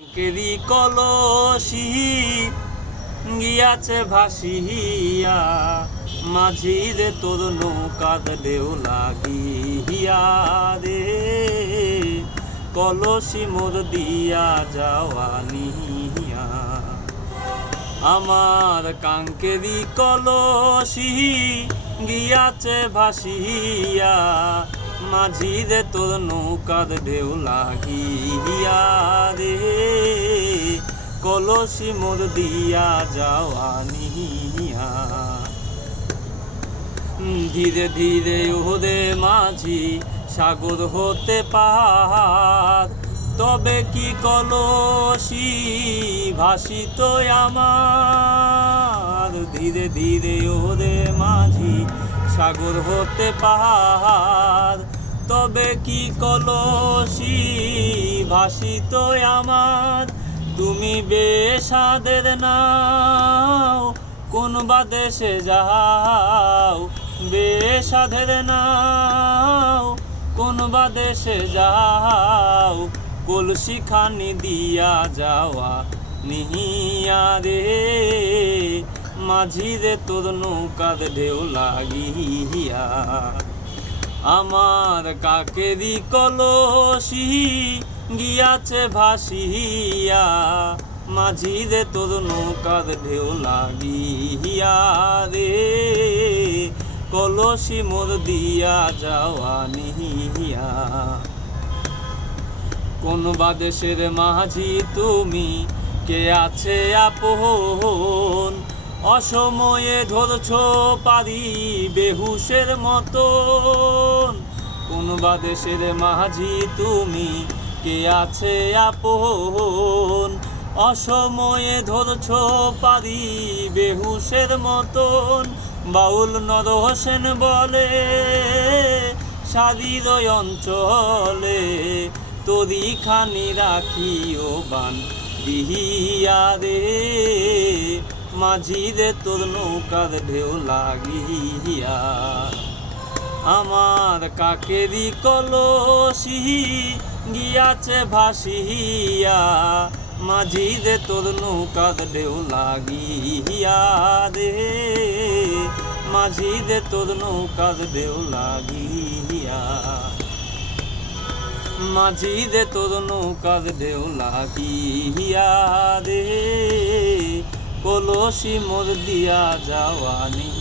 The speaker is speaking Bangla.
কেরি কলসি গিয়াছে ভাসিয়া, মাঝির তোর নৌকাত ঢেউ লাগিয়া রে। কলসি মোর দিয়া যাওয়ানিয়া, আমার কাঙ্কেরি কলসি গিয়াছে ভাসিয়া, মাঝির তোর নৌকাত ঢেউ লাগিয়া রে। কলসি মোর দিয়া যাওয়ানিয়া। ধীরে ধীরে ওরে মাঝি সাগর হতে পার, তবে কি কলসি ভাসিত আমার। ধীরে ধীরে ওরে মাঝি সাগর হতে পার, তবে কি কলসি ভাসিত আমার। তুমি বেশাদের নাও কোন বা দেশে যাও, বেশাদের নাও কোন বা দেশে যাও। কলসি খানি দিয়া যাওয়া নিহিয়া রে, মাঝিরে তোর নৌকার ঢেউ লাগিয়া। আমার কাকেরি কলসি গিয়াছে ভাসিয়া, মাঝিরে তোর নৌকার ঢেউ লাগিয়া রে। কলসি মোর দিয়া যাওয়ানিয়া। কোন বা দেশের মাঝি তুমি, কে আছে আপন। অসময়ে ধরছ পারি বেহুশের মতন। কোন বা দেশের মাঝি তুমি, কে আছে আপন। অসময়ে ধরছ পারি বেহুশের মতন। বাউল নর হোসেন বলে সাদির অঞ্চলে, তরি খানি রাখিও বান দিহিয়া রে। মাঝিরে তোর নৌকার ঢেউ লাগিয়া। আমার কাকেরি কলসি গিয়াছে ভাসিয়া, মাঝিরে তোর নৌকার ঢেউ লাগিয়া রে। মাঝিরে তোর নৌকার ঢেউ লাগিয়া। মাঝিরে তোর নৌকার ঢেউ লাগিয়া রে। কলসি মোর দিয়া যাওয়ানি।